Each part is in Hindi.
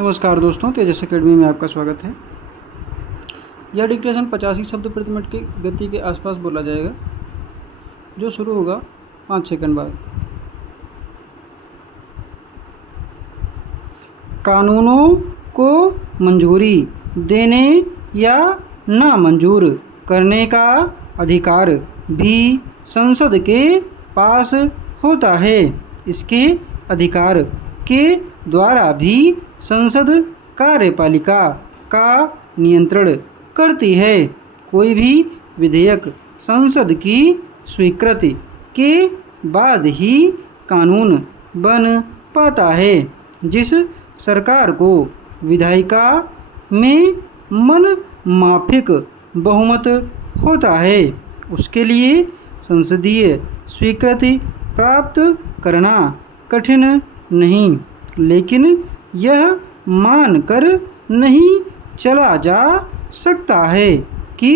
नमस्कार दोस्तों, तेजस एकेडमी में आपका स्वागत है। यह डिक्टेशन 85 शब्द प्रति मिनट की गति के आसपास बोला जाएगा, जो शुरू होगा 5 सेकंड बाद। कानूनों को मंजूरी देने या ना मंजूर करने का अधिकार भी संसद के पास होता है। इसके अधिकार के द्वारा भी संसद कार्यपालिका का नियंत्रण करती है। कोई भी विधेयक संसद की स्वीकृति के बाद ही कानून बन पाता है। जिस सरकार को विधायिका में मन माफिक बहुमत होता है, उसके लिए संसदीय स्वीकृति प्राप्त करना कठिन नहीं, लेकिन यह मानकर नहीं चला जा सकता है कि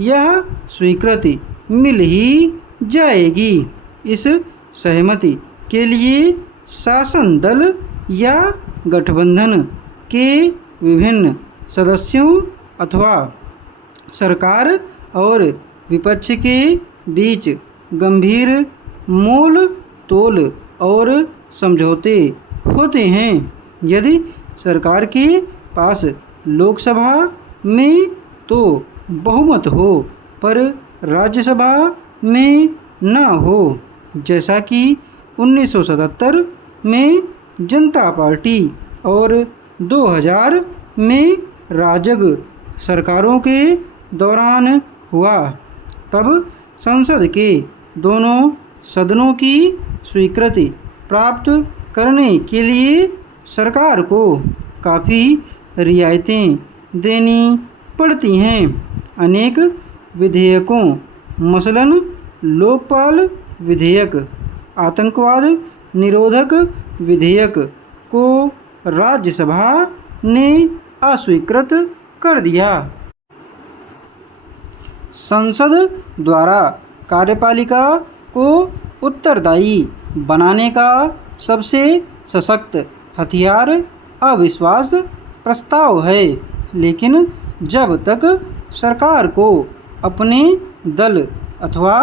यह स्वीकृति मिल ही जाएगी। इस सहमति के लिए शासन दल या गठबंधन के विभिन्न सदस्यों अथवा सरकार और विपक्ष के बीच गंभीर मोल तोल और समझौते होते हैं। यदि सरकार के पास लोकसभा में तो बहुमत हो पर राज्यसभा में न हो, जैसा कि 1977 में जनता पार्टी और 2000 में राजग सरकारों के दौरान हुआ, तब संसद के दोनों सदनों की स्वीकृति प्राप्त करने के लिए सरकार को काफ़ी रियायतें देनी पड़ती हैं। अनेक विधेयकों मसलन लोकपाल विधेयक, आतंकवाद निरोधक विधेयक को राज्यसभा ने अस्वीकृत कर दिया। संसद द्वारा कार्यपालिका को उत्तरदायी बनाने का सबसे सशक्त हथियार अविश्वास प्रस्ताव है, लेकिन जब तक सरकार को अपने दल अथवा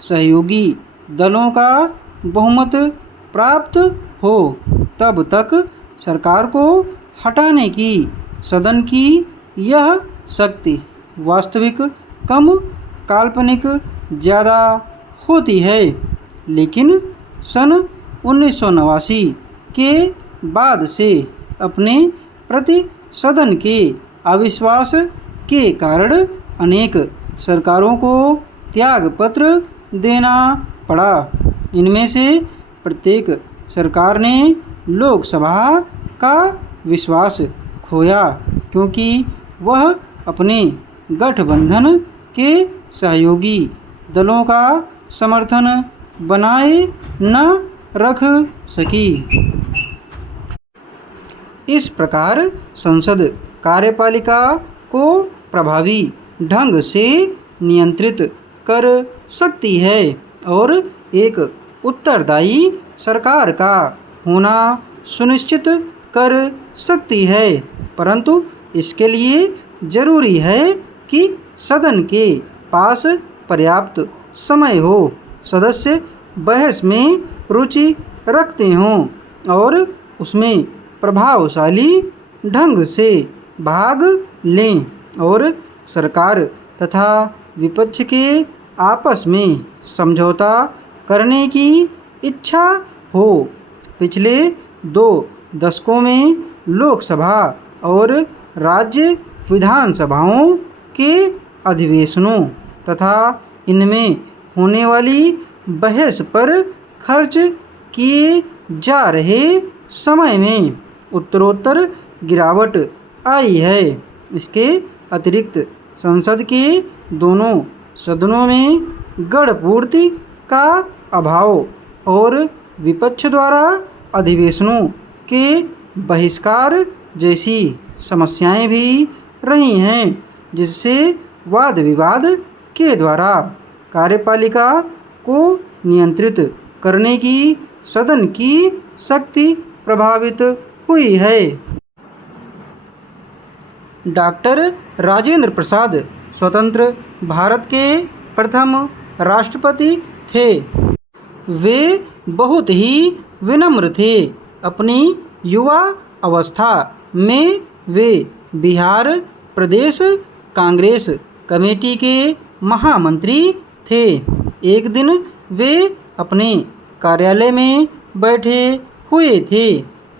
सहयोगी दलों का बहुमत प्राप्त हो, तब तक सरकार को हटाने की सदन की यह शक्ति वास्तविक कम, काल्पनिक ज़्यादा होती है। लेकिन सन 1989 के बाद से अपने प्रति सदन के अविश्वास के कारण अनेक सरकारों को त्यागपत्र देना पड़ा। इनमें से प्रत्येक सरकार ने लोकसभा का विश्वास खोया, क्योंकि वह अपने गठबंधन के सहयोगी दलों का समर्थन बनाए न रख सकी। इस प्रकार संसद कार्यपालिका को प्रभावी ढंग से नियंत्रित कर सकती है और एक उत्तरदायी सरकार का होना सुनिश्चित कर सकती है। परंतु इसके लिए जरूरी है कि सदन के पास पर्याप्त समय हो, सदस्य बहस में रुचि रखते हों और उसमें प्रभावशाली ढंग से भाग लें और सरकार तथा विपक्ष के आपस में समझौता करने की इच्छा हो। पिछले 2 दशकों में लोकसभा और राज्य विधानसभाओं के अधिवेशनों तथा इनमें होने वाली बहस पर खर्च किए जा रहे समय में उत्तरोत्तर गिरावट आई है। इसके अतिरिक्त संसद के दोनों सदनों में गढ़पूर्ति का अभाव और विपक्ष द्वारा अधिवेशनों के बहिष्कार जैसी समस्याएं भी रही हैं, जिससे वाद विवाद के द्वारा कार्यपालिका को नियंत्रित करने की सदन की शक्ति प्रभावित हुई है। डॉक्टर राजेंद्र प्रसाद स्वतंत्र भारत के प्रथम राष्ट्रपति थे। वे बहुत ही विनम्र थे। अपनी युवा अवस्था में वे बिहार प्रदेश कांग्रेस कमेटी के महामंत्री थे। एक दिन वे अपने कार्यालय में बैठे हुए थे।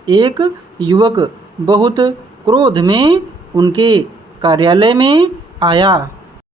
एक युवक बहुत क्रोध में उनके कार्यालय में आया।